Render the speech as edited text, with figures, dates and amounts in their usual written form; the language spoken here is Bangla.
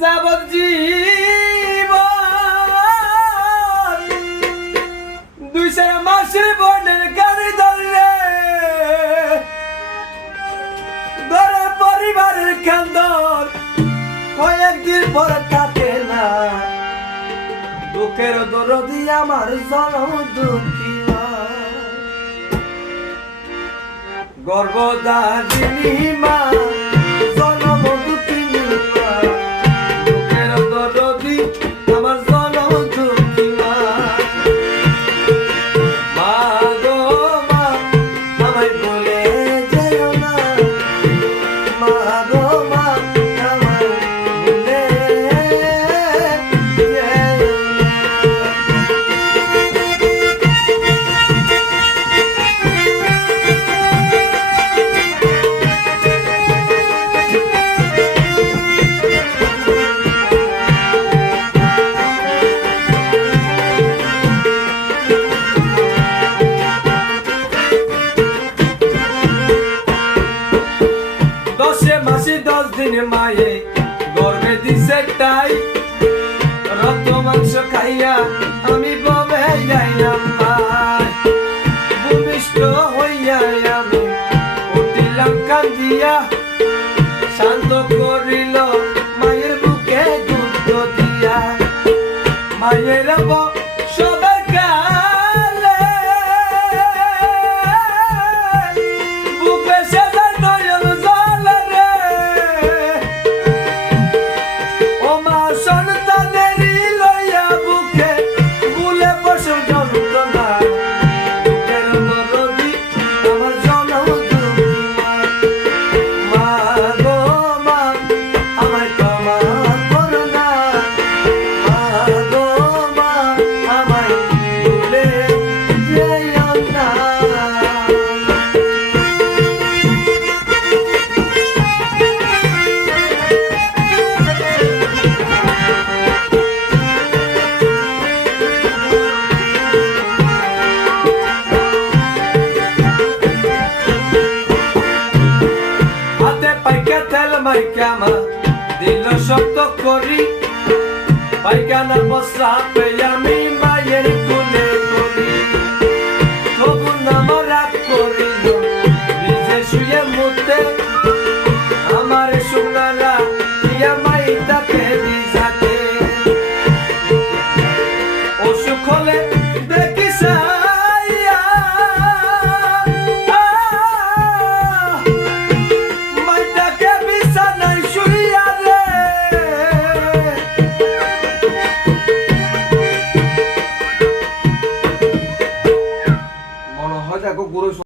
যাবজ্জীবন 2 মাসের বোনের গাড়ি ধরলে ধরে পরিবারের কান্দন কয়েকদিন পর কাটে না। দুঃখের দরদি আমার জনম দুঃখী গর্ভধারিণী মা জনম দুঃখিনী মা। দুঃখের দরদি আমার জনম দুঃখী মা। মা গো মা আমায় বলে যেও না। মা গো মা আমায় বলে যেও না। মাসে 10 দিন মায়ে গর্ভে দিছে তাই রক্ত মাংস খাইয়া আমি ববে যাইলাম ভাই। ভূমিষ্ঠ হইয়া আমি উঠিলাম কান্দিয়া শান্ত করিল মায়ের বুকে দুধ দিয়া। মায়ের সবার কালে বুকে সাজার নয়ন জলে রে। ও মা সন্তানেরই লইয়া বুকে বুলে বসে যন্ত্রণা। বুকের দরদি আমার জনম দুঃখী মা। মা গো মা আমায় ক্ষমা করো না। মা গো মা আমায় ভুলে যেও না। হাতে পাইকা তেল মাইকামা দিল শক্ত করি পাইকানার বস্তা পেয়ে আমি মায়ের কোলে করি। তবু নাম রাগ করিল নিজে শুয়ে মুতে আমার সোনারা ইয়া মাই তাকে দিজাতে। অসুখ হলে দেখি সাইয়া মাইটাকে বিছানায় শুইয়া রে। মনে হয় যাকো গুরু